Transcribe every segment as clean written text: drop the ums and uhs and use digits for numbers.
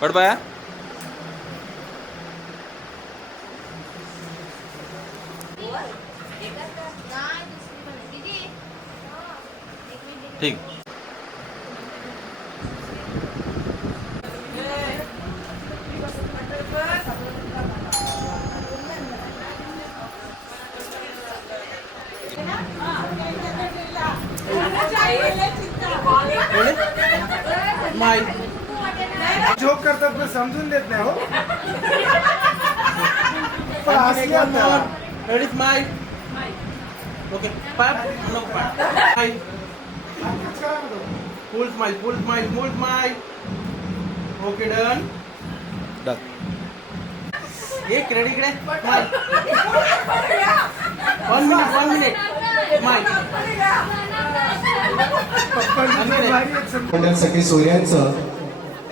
पड पाया ठीक जोक करतात पण समजून देत नाही हो. पण असली आता रेडी स्माइल ओके फुल स्माइल ओके डन एक रेडी इकडे वन मिनिट मंडळ सखी सोन्यांचं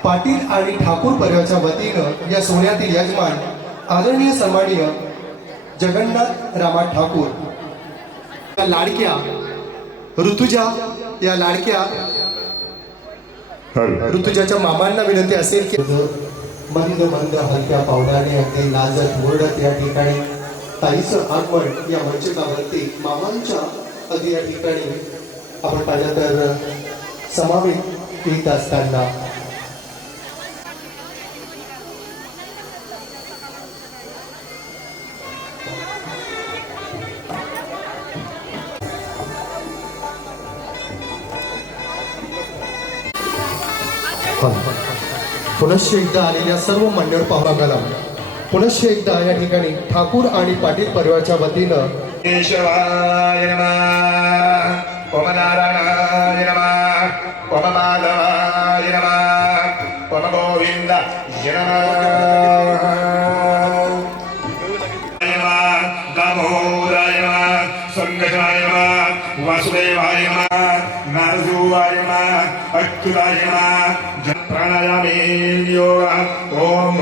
पाटील आणि ठाकूर परिवाराच्या वतीनं या सोन्यातील यजमान आदरणीय सन्माननीय जगन्नाथ रामा ठाकूर या लाडक्या ऋतुजा या लाडक्या ऋतुजाच्या मामांना विनंती असेल की मंद मंद हलक्या पावलाने अगदी लाजत मुरडत या ठिकाणी ताईचं आगमन या मंचकावरती मामांच्या अगदी या ठिकाणी आपण पाहिलं तर समावेश येत असताना पुनश्च एकदा आलेल्या सर्व मंडळ पाहुणांना पुनश्च एकदा या ठिकाणी ठाकूर आणि पाटील परिवाराच्या वतीनं केशवाय नमः ओम नारायणाय नमः ओम माधवाय नमः ओम गोविंदाय नमः दामोदराय नमः संगजाय नमः वासुदेवाय नमः नारदूवाय नमः अच्युताय नमः प्राणायामे योग ओम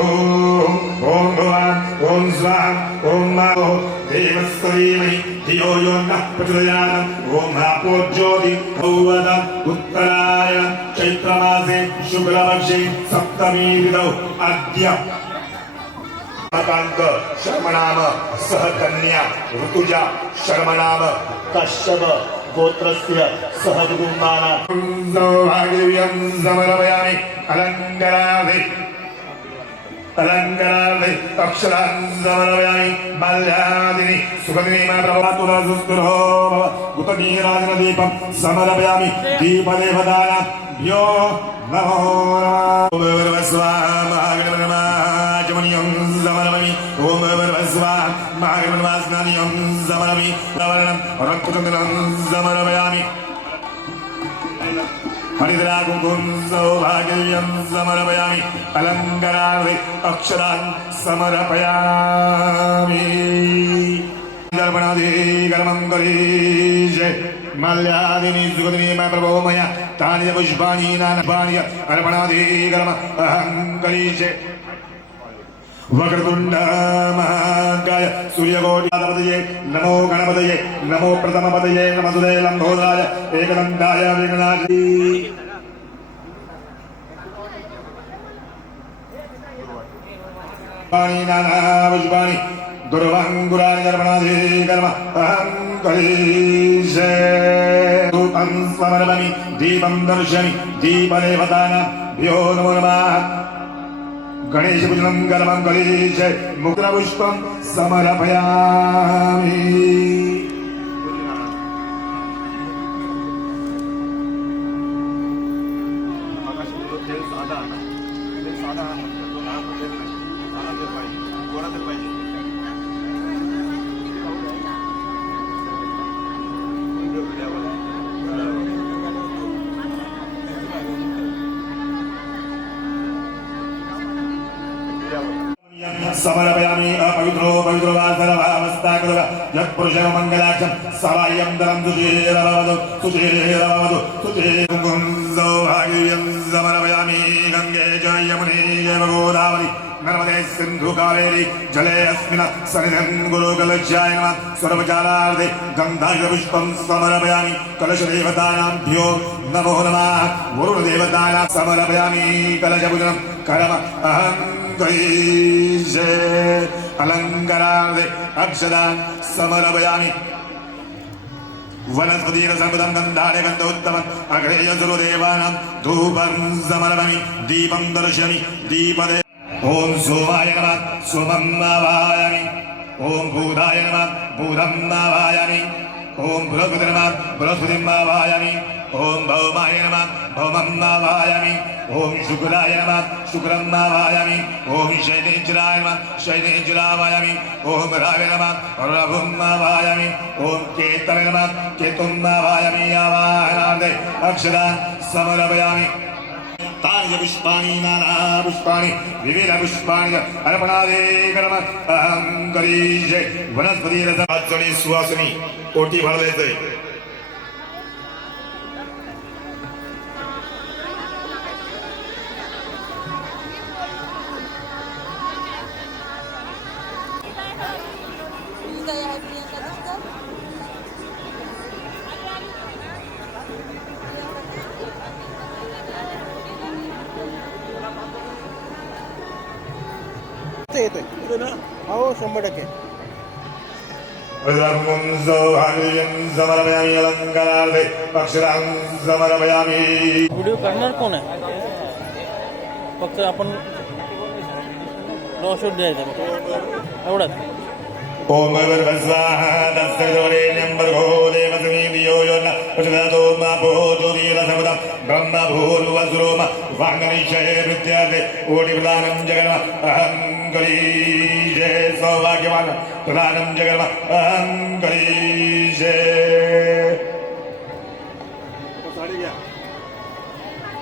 ओम भुवः ओम स्वाहा ओम माहो देवस्तरीमहि धियो यो नः प्रचोदयात् ओम आपो ज्योति भौवद उत्तराय चैत्रमासे शुक्लपक्षे सप्तमी तिथौ अद्य शर्मनाम सह कन्या ऋतुजा शर्मनाम कश्यप गोत्रस्य सह कुटुम्बानां सौभाग्यं समर्पयामि अलङ्कारादि अक्षरान् समर्पयामि माल्यादिनि सुगन्धिमा प्रभातुरसुस्तुरो गुतनीराजनदीपं समर्पयामि दीपदेवताभ्यो नमो नमः स्वाहा महागणपतिं समर्पयामि ओम स्वाहा महागणपतिं समर्पयामि रक्तचन्दनं समर्पयामि हरिद्रा कुंकुम सौभाग्यं समर्पयामि अलङ्कारादि अक्षरान् समर्पयामि दर्पणादि कर्मं करिष्ये माल्यादीनि सुगन्धिनि प्रभो मया तानि पुष्पाणि नानानि अर्पणादि कर्म अहं करिष्ये वक्रतुंड महाकाय सूर्यकोटिपतये नमो गणपतये नमो प्रथमपतये नमस्तुते लंबोदराय एकदन्ताय विघ्नाय पाणि नाना पुष्पाणि दुर्वाङ्गुराणि कर्मणादि कर्म अहं करिष्ये धूपं समर्पयामि दीपं दर्शयामि दीपदेवताभ्यो नमो नमः गणेश पूजनं कर्मं करिष्ये मुद्रापुष्पं समर्पयामि समर्पयामि अपवित्रो पवित्रो वा सर्वावस्थाकृतः यत्पुरुषं मङ्गलाक्षं सवायं दरं सुचेरभवतु सौभाग्यं समर्पयामि गङ्गे च यमुने चैव गोदावरि नर्मदे सिन्धु कावेरी जले अस्मिन् सन्निधिं गुरुकलशाय नमः सर्वजालार्थे गन्धायुधपुष्पं समर्पयामि कलशदेवतानाभ्यो नमो नमः वरुणदेवतानां समर्पयामि कलशपूजनं करम अहं गरीषे अलङ्कारार्थे अक्षदान् समर्पयामि वनस्पतिरसम्पदं गन्धारे गन्धोत्तमम् अग्रेय सर्वदेवानां धूपं समर्पयामि दीपं दर्शयामि दीपदे ओम सोमाय नमः सोमं आवाहयामि ओम भूताय नमः भूतं आवाहयामि ओम बृहस्पतिर् नमः बृहस्पतिम् आवाहयामि ओम भौमाय नमः भौमम् आवाहयामि ओम शुक्राय नमः शुक्रम् आवाहयामि ओम शैलेन्द्राय नमः शैलेन्द्रावाहयामि ओम रावे नमः रघुम् आवाहयामि ओम केतवे नमः केतुम् आवाहयामि आवाहनार्थे अक्षरान् समर्पयामि तानि पुष्पाणि नाना पुष्पाणि विविध पुष्पाणि अर्पणादे कर्म अहं करीषे वनस्पती रसाचणी सुवासनी कोटी भरले येतोय हो 100%. सौभाग्यं समर्पयामि अलङ्कारार्थे अक्षरां समर्पयामि. व्हिडिओ करणार कोण आहे? फक्त आपण शूट द्यायचा एवढाच. ओम भर्गस्वाहा तत्सवितुर्वरेण्यं भर्गो देवस्य धियो यो नः प्रचोदयात् ओम आपो ज्योतिरसमृतं ब्रह्म भूर्भुवस्सुरोम वाङ्मनिषये विद्यार्थे कोटिप्रदानं जगन्म अहं करीषे सौभाग्यवान् प्रदानं जगन्म अहं करीषे. साडी घ्या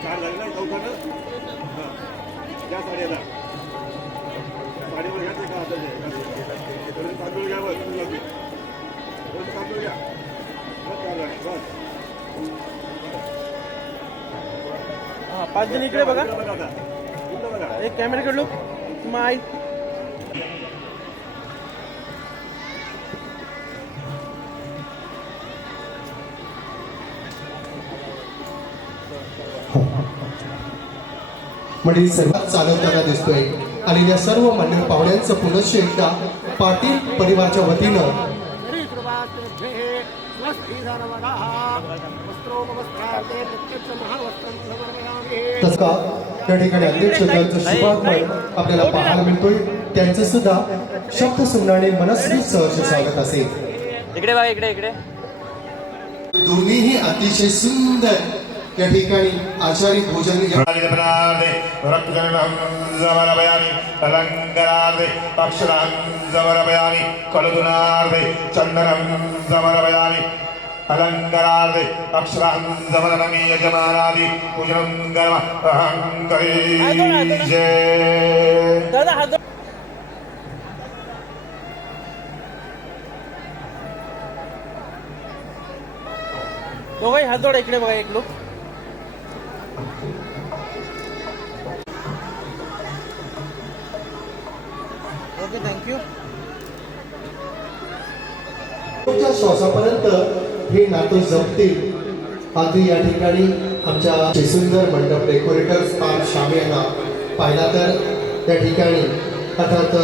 4 झाली ना चौकानं घ्या साडीला साडीवर घ्यायचं का आता तांदूळ घ्या बस तांदूळ घ्या बस 5 जण इकडे बघा. बघा एक कॅमेराकडे लोक माय मंडळी सर्वात चालवताना दिसतोय. आलेल्या सर्व मान्य पाहुण्यांचं पुनश्च एकदा पाटील परिवाराच्या वतीनं तसं या ठिकाणी अध्यक्ष त्यांचं शुभागमन आपल्याला पाहायला मिळतोय. त्यांचं सुद्धा शब्द सुमनाने मनस्वी सहर्ष स्वागत असेल. इकडे बघा इकडे इकडे. दोन्हीही अतिशय सुंदर या ठिकाणी आचारी भोजन रक्तगणं समर्पयामि अलङ्कारार्थे अक्षरान् समर्पयामि कलदुनार्थे चन्दनं समर्पयामि अलङ्कारार्थे अक्षरान् समर्पयामि यजमानादि पूजनं कर्म अहं करीषे. दोघंही हात जोडा. इकडे बघा एक लोक. Okay thank you. श्वासापर्यंत हे नातं जपतील आधी या ठिकाणी आमच्या सुंदर मंडप डेकोरेटर्स फार शामी यांना पाहिला तर त्या ठिकाणी अर्थात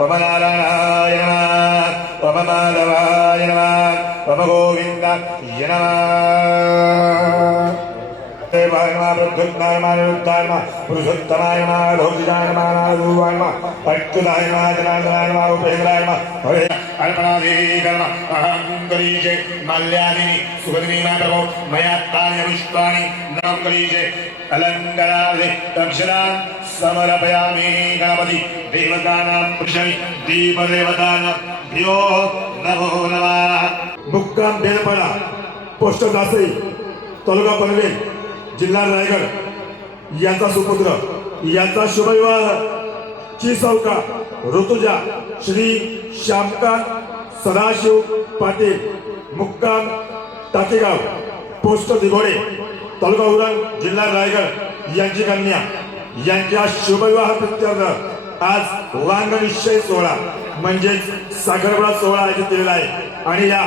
ओमनारायणाय नमः ओममाधवाय नमः ओमगोविन्दाय नमः. देवाय नमः प्रद्युम्नाय नमः निरुद्धाय नमः पुरुषोत्तमाय नमः धौजिताय नमः नारायणाय नमः अच्युताय नमः जनार्दनाय नमः उपेन्द्राय नमः हरे अर्पणादि कर्म अहं करीषे. माल्यादीनि सुगन्धिनी प्रभो मया तानि पुष्पाणि नमः करीषे अलङ्कारार्थे अक्षरान् समर्पयामि. गणपति देवतानां पुरुषाणि दीपदेवतानां भ्यो नमो नमः. मुक्काम बेलपाडा पोस्ट दासई तालुका पनवेल जिल्हा रायगड यांचा सुपुत्र यांचा शुभविवाह चिसौका ऋतुजा श्री श्यामकांत सदाशिव पाटील मुक्काम टाकेगाव पोस्ट दिघोडे तालुका उरण जिल्हा रायगड यांची कन्या यांच्या शुभविवाह प्रित्यर्थ आज वांग निश्चय सोहळा म्हणजेच साखरपुडा सोहळा आयोजित केलेला आहे आणि या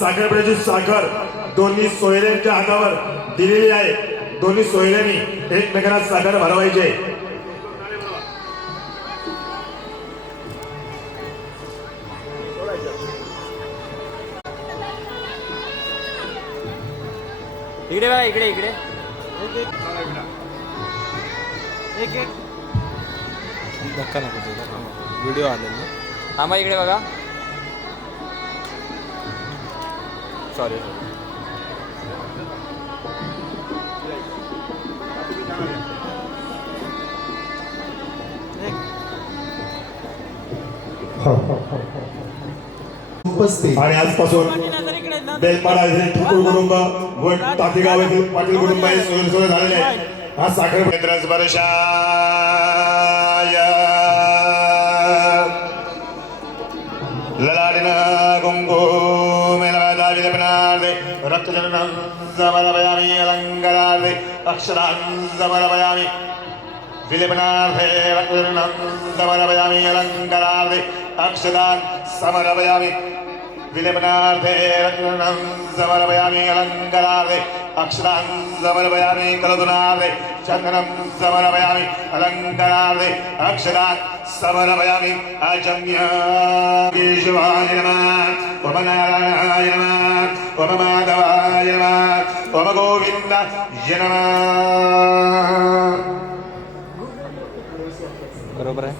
साखरपुड्याची साखर दोन्ही सोयऱ्यांच्या हातावर दिलेली आहे. दोन्ही सोयऱ्यांनी एकमेकांना साखर भरवायचे. इकडे बघा इकडे इकडे एक एक धक्का नको व्हिडिओ आलेला थांबा इकडे बघा सॉरी उपस्थित आणि आजपासून बेलपाडा येथील ठाकूर कुटुंब व तातेगाव येथील पाटील कुटुंब हे सोयीस्कर झालेले आहे. हा साखर मित्रच वर्षाय ललाडिन कुंकुमेलवदाविलपनार्दे रक्तजननं समर्पयामि अलङ्कारार्दे अक्षरान् समर्पयामि विलेपनार्थे रक्तजननं समर्पयामि अलङ्कारार्दे अक्षरान् समर्पयामि विलेपनार्थे रक्तजननं समर्पयामि अलङ्कारार्दे अक्षरान् समर्पयामि कलदुनार्दे चन्दनं समर्पयामि अलङ्कारार्दे अक्षरान् समर्पयामि आचम्य केशवाय नमः ओम नारायणाय नमः ओम माधवाय नमः ओम गोविन्दाय नमः. बरोबर आहे.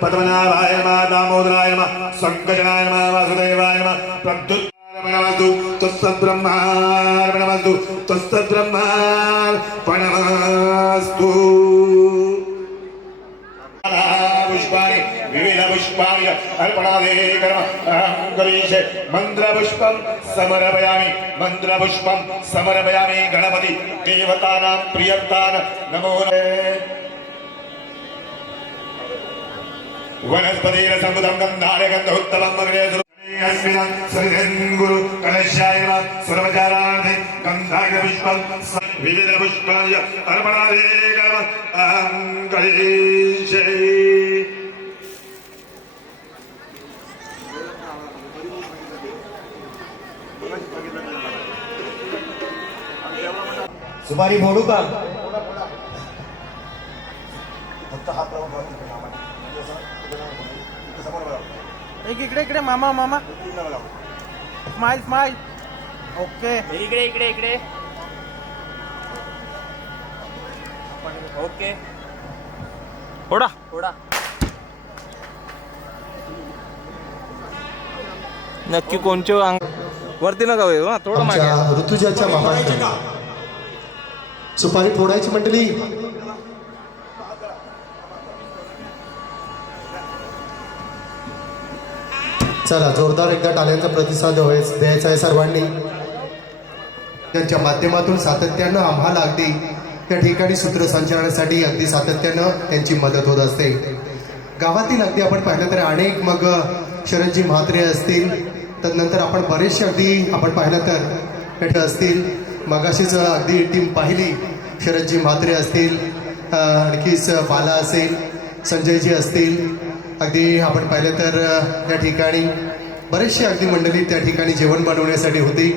पद्मनाभाय नमः दामोदराय नमः संकटनाय नमः वासुदेवाय नमः प्रद्युत्नमस्तु तत्सद्ब्रह्मार्पणमस्तु तत्सद्ब्रह्मार्पणमस्तु. पुष्पाणि विविध पुष्पाणि अर्पणादे कर्म अहं करिष्ये. मन्त्रपुष्पं समर्पयामि मन्त्रपुष्पं समर्पयामि गणपति देवतानां प्रियतान् नमो वनस्पतिर संबुधं गन्धारे गन्धोत्तमं अग्रे अस्मिन् सरिधं गुरु कलशाय नमः सर्वचारार्थे गन्धाय पुष्पं विविध पुष्पाणि अर्पणादे कर्म अहं करिष्ये. सुपारी फोडू का? एक इकडे इकडे मामा मामा स्माइल स्माइल ओके इकडे इकडे इकडे ओके थोडा थोडा नक्की कोणच्या अंग वरती नका होय थोडं मागे आमच्या ऋतुजाच्या मामांकडे सुपारी फोडायची मंडळी. चला जोरदार एकदा टाळ्यांचा प्रतिसाद द्यायचा आहे सर्वांनी. त्यांच्या माध्यमातून सातत्यानं आम्हाला अगदी त्या ठिकाणी सूत्रसंचालनासाठी अगदी सातत्यानं त्यांची मदत होत असते. गावातील अगदी आपण पाहिलं तर अनेक मग शरदजी म्हात्रे असतील, तदनंतर आपण बरेचसे अगदी आपण पाहिलं तर पेठ असतील. मगाशीच अगदी टीम पाहिली, शरदजी म्हात्रे असतील, आणखीच बाला असेल, संजयजी असतील. अगदी आपण पाहिलं तर त्या ठिकाणी बरेचसे अगदी मंडळी त्या ठिकाणी जेवण बनवण्यासाठी होती.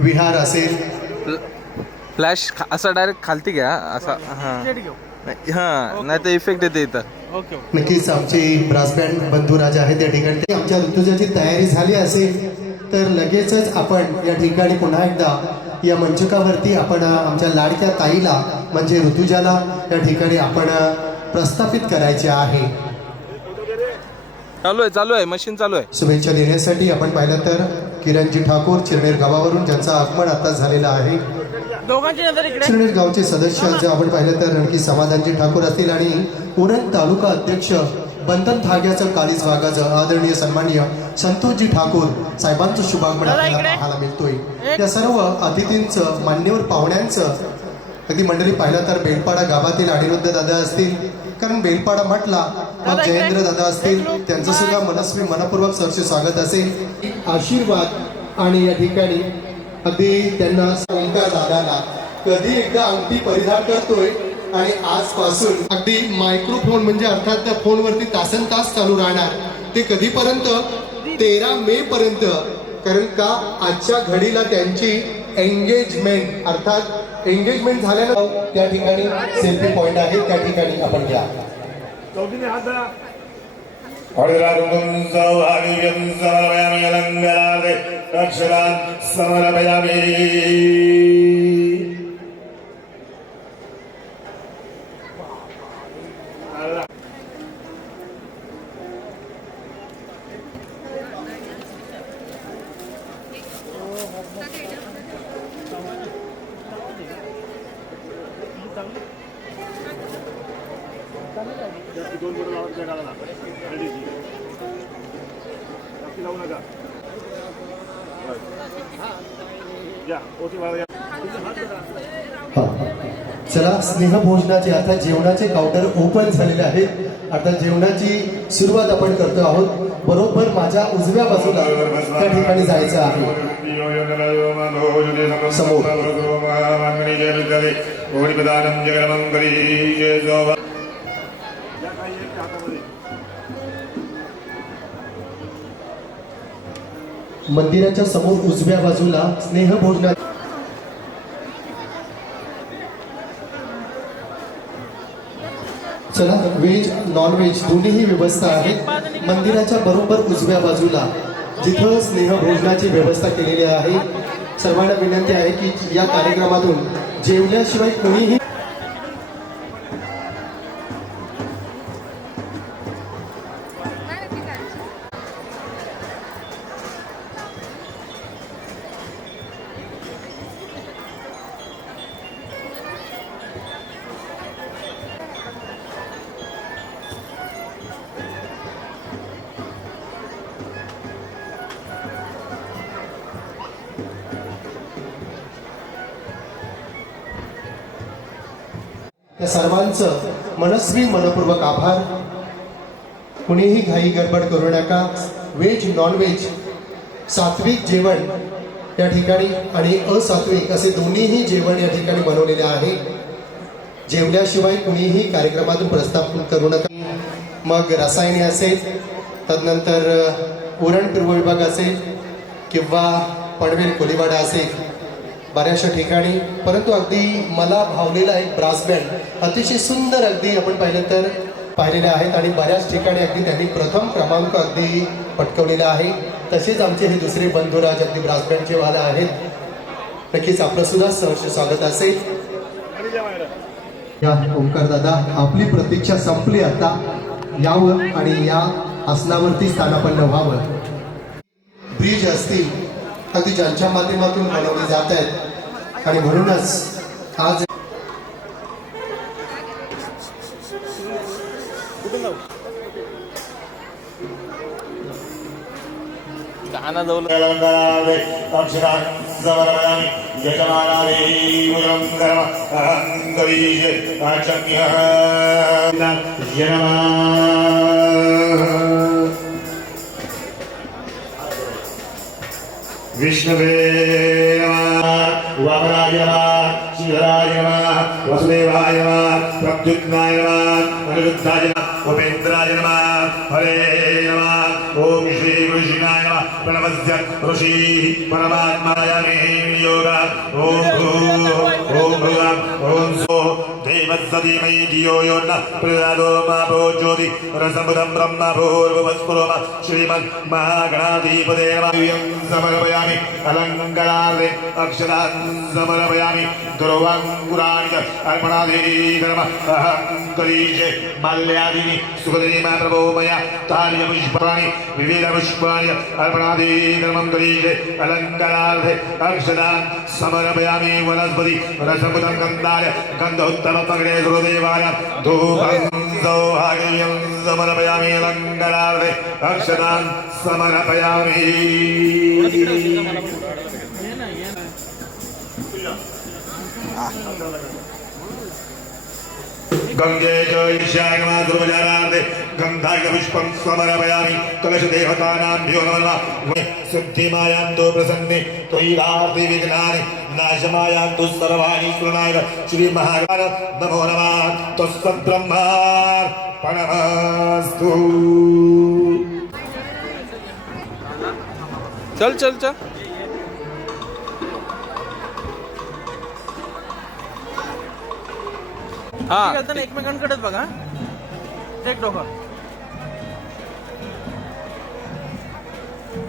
विहार असेल, फ्लॅश असा डायरेक्ट खालती घ्या असा हां नाही तर इफेक्ट येते इथं. नक्कीच आमचे ब्रास बँड बंधू राजा आहे त्या ठिकाणी. आमच्या ऋतुजाची तयारी झाली असेल तर लगेचच आपण या ठिकाणी पुन्हा एकदा या मंचकावरती आपण आमच्या लाडक्या ताईला म्हणजे ऋतुजाला या ठिकाणी आपण प्रस्थापित करायचे आहे. चालू आहे मशीन चालू आहे. शुभेच्छा देण्यासाठी आपण पाहिलं तर किरणजी ठाकूर चिरनेर गावावरून ज्यांचं आगमन आता झालेलं आहे. दोघांची नजर इकडे. चिरनेर गावचे सदस्य जे आपण पाहिलं तर रणकी समाधानजी ठाकूर असतील आणि उरण तालुका अध्यक्ष बंधन धाग्याचं कालीज वाघाचं आदरणीय सन्माननीय संतोषजी ठाकूर साहेबांचं शुभागमन आपल्याला पाहायला मिळतोय. या सर्व अतिथींचं मान्यवर पाहुण्यांचं अगदी मंडळी पाहिलं तर बेलपाडा गावातील अनिरुद्ध दादा असतील, कारण बेलपाडा म्हटला मग जयेंद्र दादा असतील, त्यांचं सुद्धा मनस्वी मनपूर्वक सरचे स्वागत असेल. आशीर्वाद आणि या ठिकाणी अगदी त्यांना ओंकार दादाला कधी एकदा अंगठी परिधान करतोय आणि आजपासून अगदी मायक्रोफोन म्हणजे अर्थात त्या फोनवरती तासन तास चालू राहणार ते कधीपर्यंत 13 मे पर्यंत, कारण का आजच्या घडीला त्यांची एंगेजमेंट अर्थात एंगेजमेंट झाल्यानंतर त्या ठिकाणी सेल्फी पॉइंट आहे, त्या ठिकाणी आपण घ्या. चौधरी हात धरा. हरिरारुं सौभाग्यं समर्पयामि अलङ्कारादे अक्षरान् समर्पयामि. दोन बोटं लावा त्या काढायला. हळदीची. जास्ती लावू नका. या, ओटी वाळवा या. हा. चला, स्नेहभोजनाचे अर्थात जेवणाचे काउंटर ओपन झालेले आहेत. आता जेवणाची सुरुवात आपण करतो आहोत. बरोबर माझ्या उजव्या बाजूला त्या ठिकाणी जायचं आहे. समोर मंदिराच्या समोर उजव्या बाजूला स्नेहभोजना चला, व्हेज नॉन व्हेज दोन्हीही व्यवस्था आहे. मंदिराच्या बरोबर उजव्या बाजूला जिथं स्नेहभोजनाची व्यवस्था केलेली आहे. सर्वांना विनंती आहे की या कार्यक्रमातून जेवल्याशिवाय कोणीही त्या सर्वांचं मनस्वी मनपूर्वक आभार. कुणीही घाई गडबड करू नका. व्हेज नॉन व्हेज सात्विक जेवण या ठिकाणी आणि असात्विक असे दोन्हीही जेवण या ठिकाणी बनवलेले आहे. जेवल्याशिवाय कुणीही कार्यक्रमातून प्रस्थापित करू नका. मग रसायने असेल, तदनंतर उरणपूर्व विभाग असेल किंवा पनवेल कोलीवाडा असेल, बऱ्याचशा ठिकाणी. परंतु अगदी मला भावलेला एक ब्रास बँड अतिशय सुंदर अगदी आपण पाहिलं तर पाहिलेले आहेत आणि बऱ्याच ठिकाणी अगदी त्यांनी प्रथम क्रमांक अगदी पटकवलेला आहे. तसेच आमचे हे दुसरे बंधुराज अगदी ब्रास बँडचे वाले आहेत. नक्कीच आपलं सुद्धा सहर्ष स्वागत असेल. या ओंकार दादा, आपली प्रतीक्षा संपली. आता यावं आणि या आसनावरती स्थानापन्न व्हावं. ब्रिज असतील अगदी ज्यांच्या माध्यमातून बनवले जात आहेत आणि म्हणूनच आज गाणं जवळ विष्णवे नमः, वामनाय नमः, शिवराय नमः, वसुदेवाय नमः, प्रद्युम्नाय नमः, अनिरुद्धाय नमः, उपेन्द्राय नमः, हरे नमः. ओम श्री कृष्णाय नमः. प्रणवस्य ऋषिः परमात्माय योगा. ओम भूः ओम सो देवस्सधीमहि धियो यो नः प्रचोदयात्. मा भो ज्योति रसमुदं ब्रह्म भूर्भुवस्फुरः श्रीमन् महागणाधिपते नमः. समर्पयामि अलङ्कारादि अक्षरान् समर्पयामि. ध्रुवाङ्कुराणि अर्पणादीकर्मः अहं करिष्ये. माल्यादीनि सुखदेमा प्रभो मया तार्यपुष्पाणि विविधपुष्पाणि अर्पणादीकर्मं करिष्ये. अलङ्कारादि अक्षरान् समर्पयामि. वनस्पति रसमुदं गन्धाय गन्धोत्तमपगणे गुरुदेवाय धूपं सौभाग्यं समर्पयामि. अलङ्कारादि अक्षरान् समर्पयामि. गंगे च ईशाय नमः ध्रुवजानार्दे गंधाय पुष्पं समर्पयामि कलशदेवतानाभ्यो नमः सिद्धिमायान्तु प्रसन्ने त्वयिरार्ति विघ्नानि नाशमायान्तु सर्वाणि सुनाय श्री महाराज नमो नमः तत्सद्ब्रह्मा प्रणमस्तु चल चल चल हा घालताना एकमेकांकडेच बघा. एक डोकं.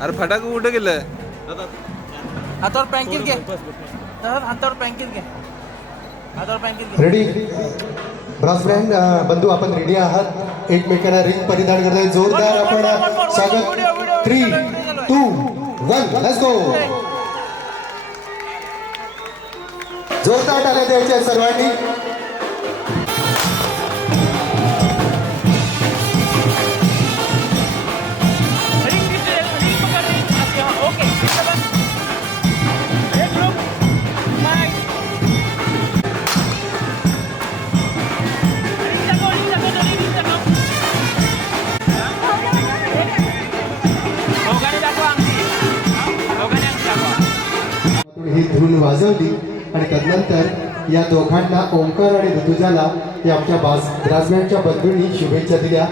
अरे फटाके कुठे गेलं हातावर पँकीत घे. हातावर पँकीत घे. हातावर पँकीत घे. रेडी ब्रॉस बँड बंधू आपण रेडी आहात एकमेकांना रिंग परिधान करताय जोरदार आपण स्वागत 3 2 1 लेट्स गो जोरदार टाळ्या द्यायच्या सर्वांनी ही धून वाजवली आणि तदनंतर या दोघांना ओंकार आणि ऋतुजाला या आमच्या ब्रासबँडच्या बंधूंनी शुभेच्छा दिल्या.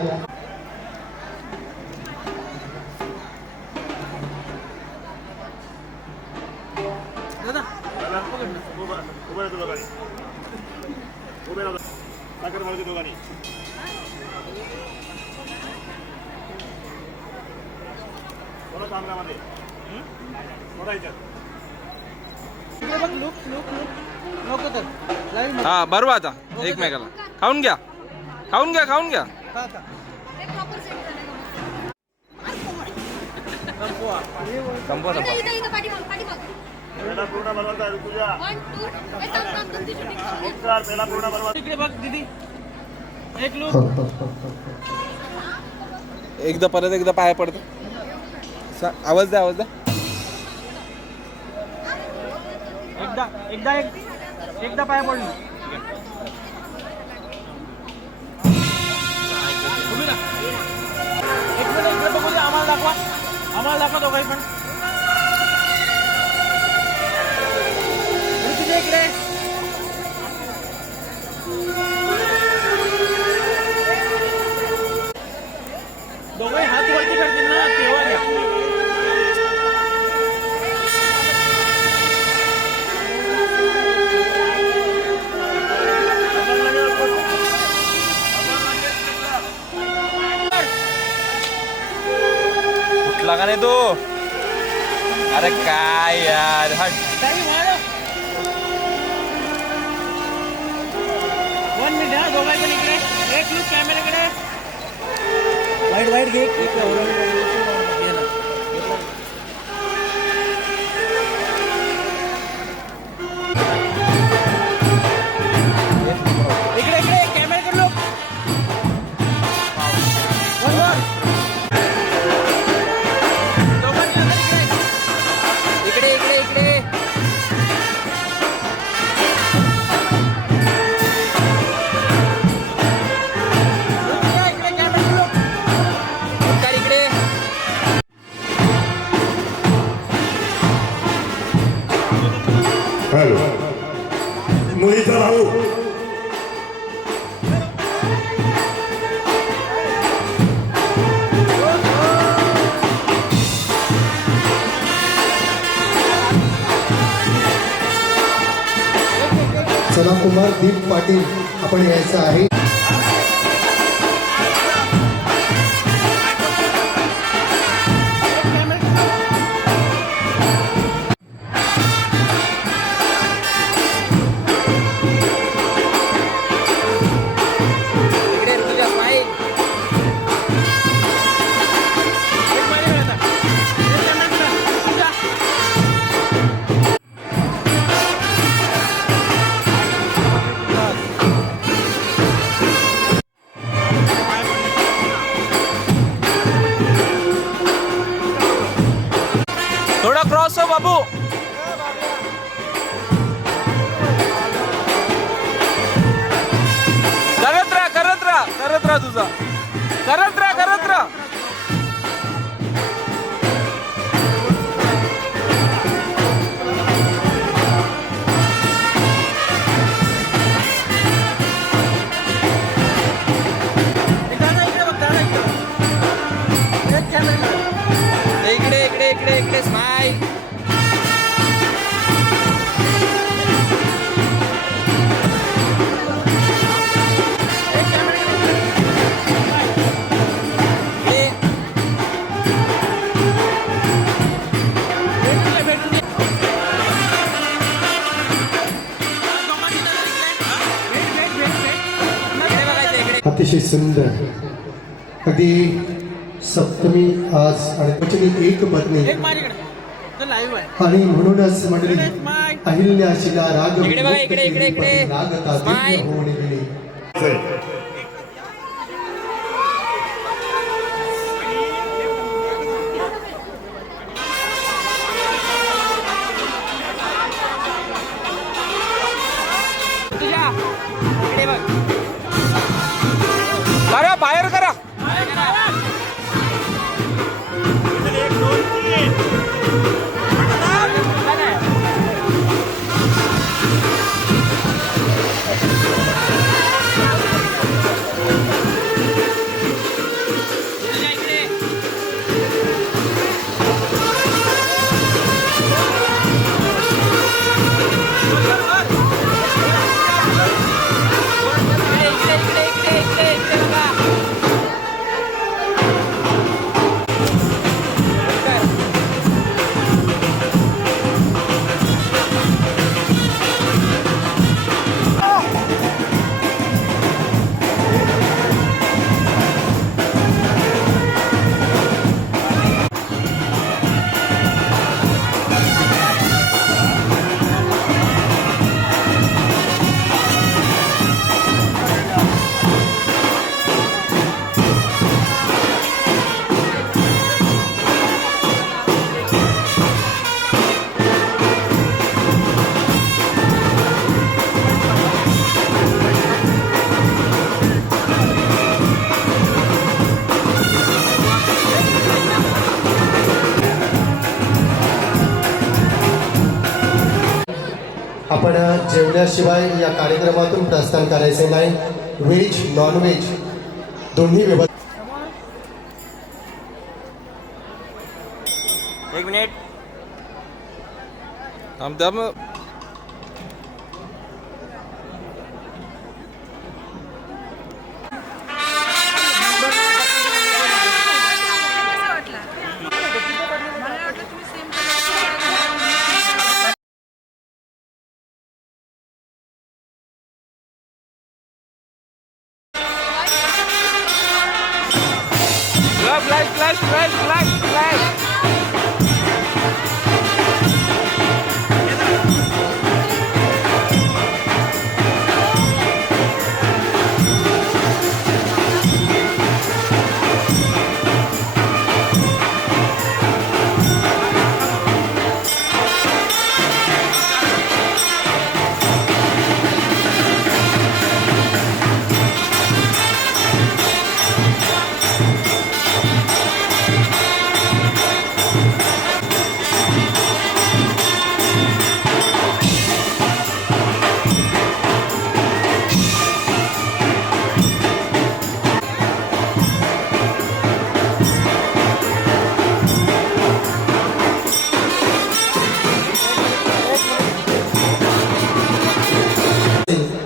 नको तर लाईव्ह हा बरोबर आता एकमेकाला खाऊन घ्या खाऊन घ्या खाऊन घ्या संपवा संपवा. तिकडे बघ दीदी. एक लूक. एकदा परत एकदा पाया पडतो आवाज द्या आवाज द्या. एकदा पाय पडली. उभी राहा. एक मिनिट इकडे बघू दे. आम्हाला दाखवा दोघाही पण. तुझ्या इकडे दोघंही हात वरती करतील ना तेव्हा घ्या. कुठला का नाही तू अरे काय यार हट. वन मिनिट हा दोघांच्या इकडे. एक लूक कॅमेऱ्याकडे. वाईट घे. इकडे कॅमेऱ्याकडे लोक. इकडे हॅलो मुलीचा भाऊ चला कुमार दीप पाटील आपण यायचं आहे. थोडा क्रॉस हो बाबू. अतिशय सुंदर अगदी सप्तमी आज आणि पंचमी एक पत्नी एक मार इकडे तो लाईव्ह आहे. आणि म्हणूनच मंडळी स्माईल. अहिल्याशिला राग इकडे बघा, इकडे, इकडे, इकडे. रागता स्माईल. दिव्य होऊन गेली. तुझ्या इकडे बघ. करा बाहेर करा. तुझ्या इकडे. इकडे, इकडे, इकडे, इकडे, इकडे, इकडे बघा. आपण जेवल्याशिवाय या कार्यक्रमातून प्रस्थान करायचे नाही. व्हेज नॉन व्हेज दोन्ही व्यवस्थित. एक मिनिट. आमदाम flash flash flash flash flash.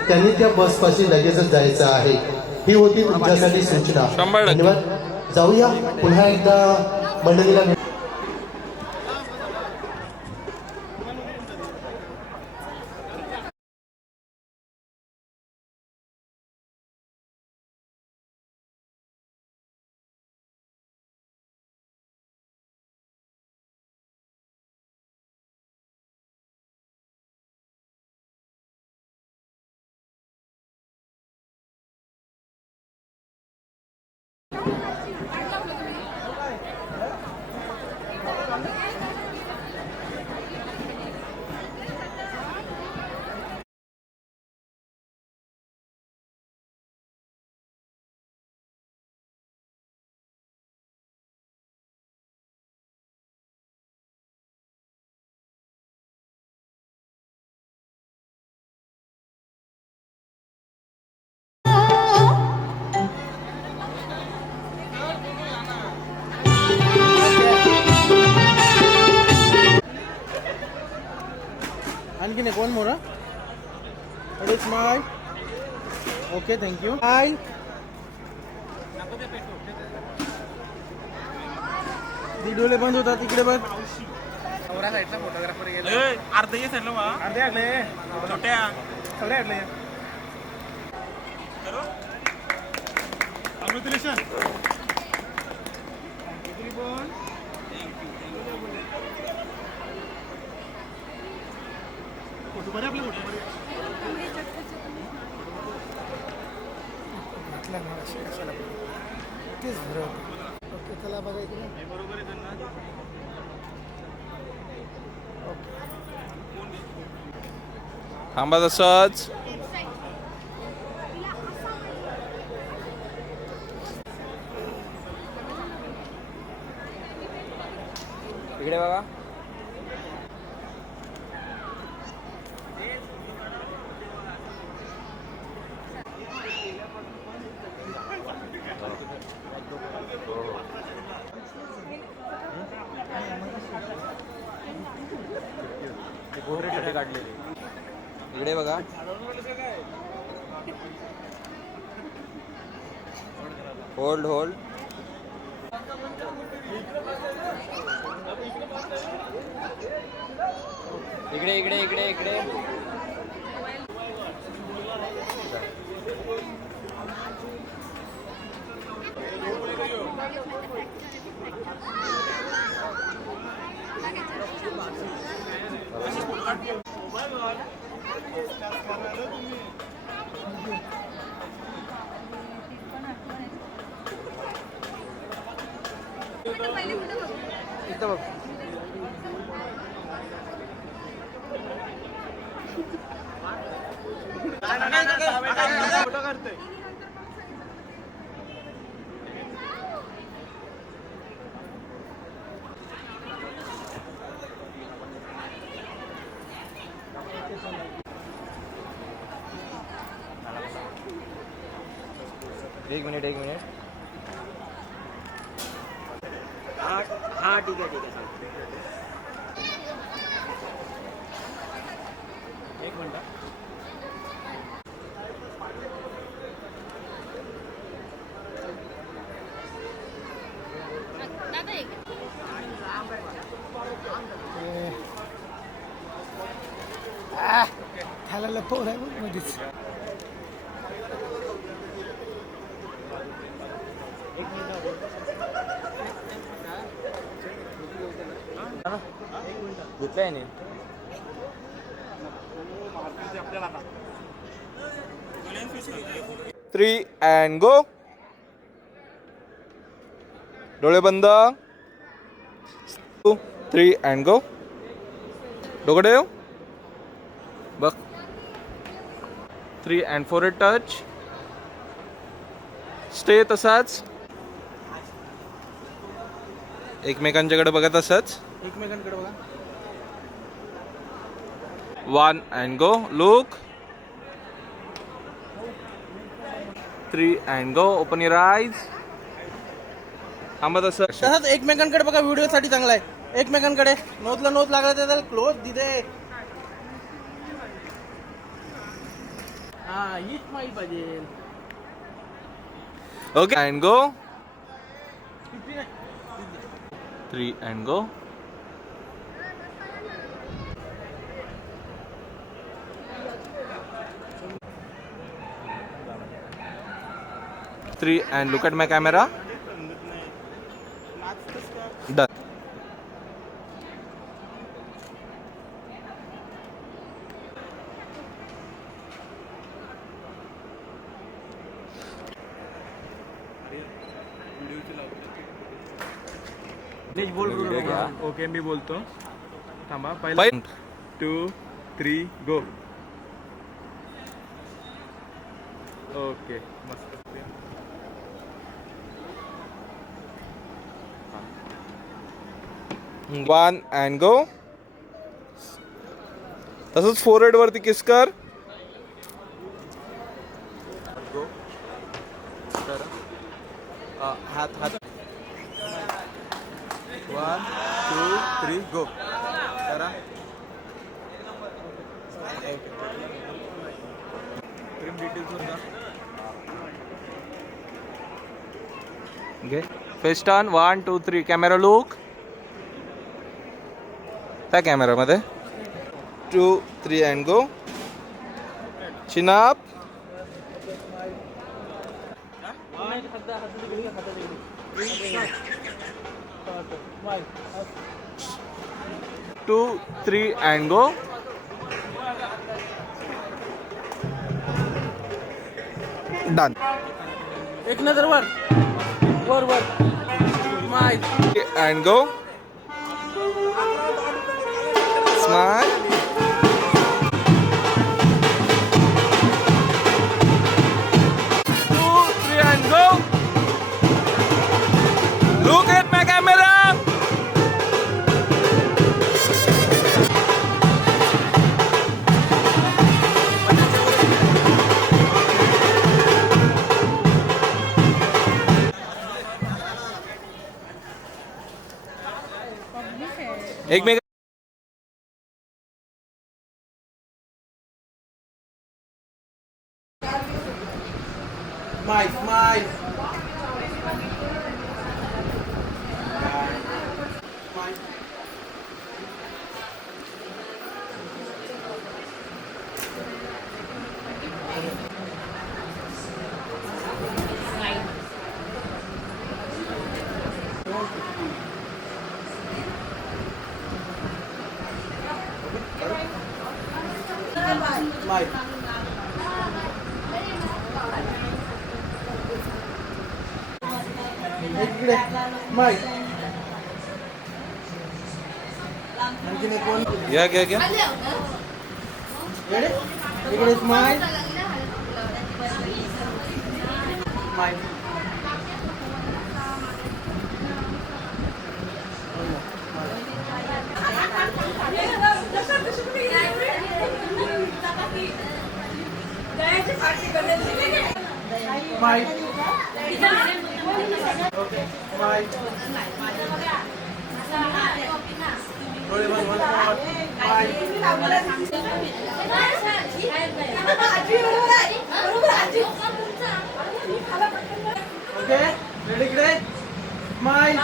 त्यांनी त्या बसपाशी लगेचच जायचं आहे. ही होती तुमच्यासाठी सूचना. 100%. धन्यवाद. जाऊया पुन्हा एकदा मंडळीला. आणखी नाही कोण मोरा. स्माईल. Okay thank you. स्माईल. ती डोळे बंद होतात. इकडे बघ. फोटोग्राफर गेले अर्धे साईडला अर्धे आटले छोट्या सगळे आटले. थांबा तसंच. इकडे बघा. इकडे बघा. Hold hold. इकडे इकडे इकडे इकडे. इथं बघ. फोटो काढतोय. एक मिनिट. हा ठीक आहे एक मिनिट. खायला पोर आहे बघ मध्येच. घेतलंय नाही. थ्री अँड गो. डोळे बंद. 2 3 अँड गो. डोकं ठेव. बघ. 3 अँड 4 टच. स्टे तसाच. एकमेकांच्याकडे बघत असच. एकमेकांकडे बघा. 1 and go. Look. 3 and go. Open your eyes. थांबत असं. तसंच एकमेकांकडे बघा. व्हिडिओ साठी चांगला आहे. एकमेकांकडे नोजला नोज लागला तर त्याला क्लोज दिदे. हा हीच माहिती पाहिजे. Okay. And go. 3 and go. Three and look at my camera. Done. Okay मी बोलतो. थांबा. Point. 2 3 गो. ओके मस्त. 1 and go. तसंच फोरहेड वरती किस कर. हात हात. 1 2 3 गो. करा. क्रीम डिटेल्स होता. घे. Face turn. 1 2 3. Camera look. त्या कॅमेरामध्ये. 2 3 and go. Chin up. Two three and go. Done. एक नजर वर वर वर. Smile. And go. Smile. 2, 3 and go. Look at my camera. एक मिनिट. Smile smile. स्माइल. इकडे स्माइल. आणखीन एक कोण घ्या घ्या घ्या. इकडे smile. Smile. Smile. Okay smile. डोळे बंद. One more. Smile. Okay ready. इकडे smile.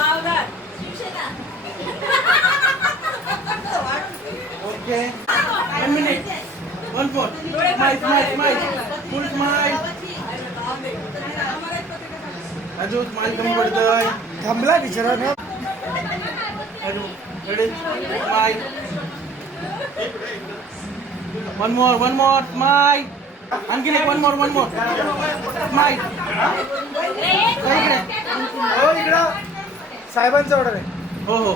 Okay 1 minute. One four. Smile smile smile. फुल स्माइल. अजून स्माइल कमी पडतोय. थांबला बिचारा. अजून ready smile. One more smile. आणखीन एक वन मोर स्माइल. इकडे. हो इकडं साहेबांचा ऑर्डर आहे. हो हो.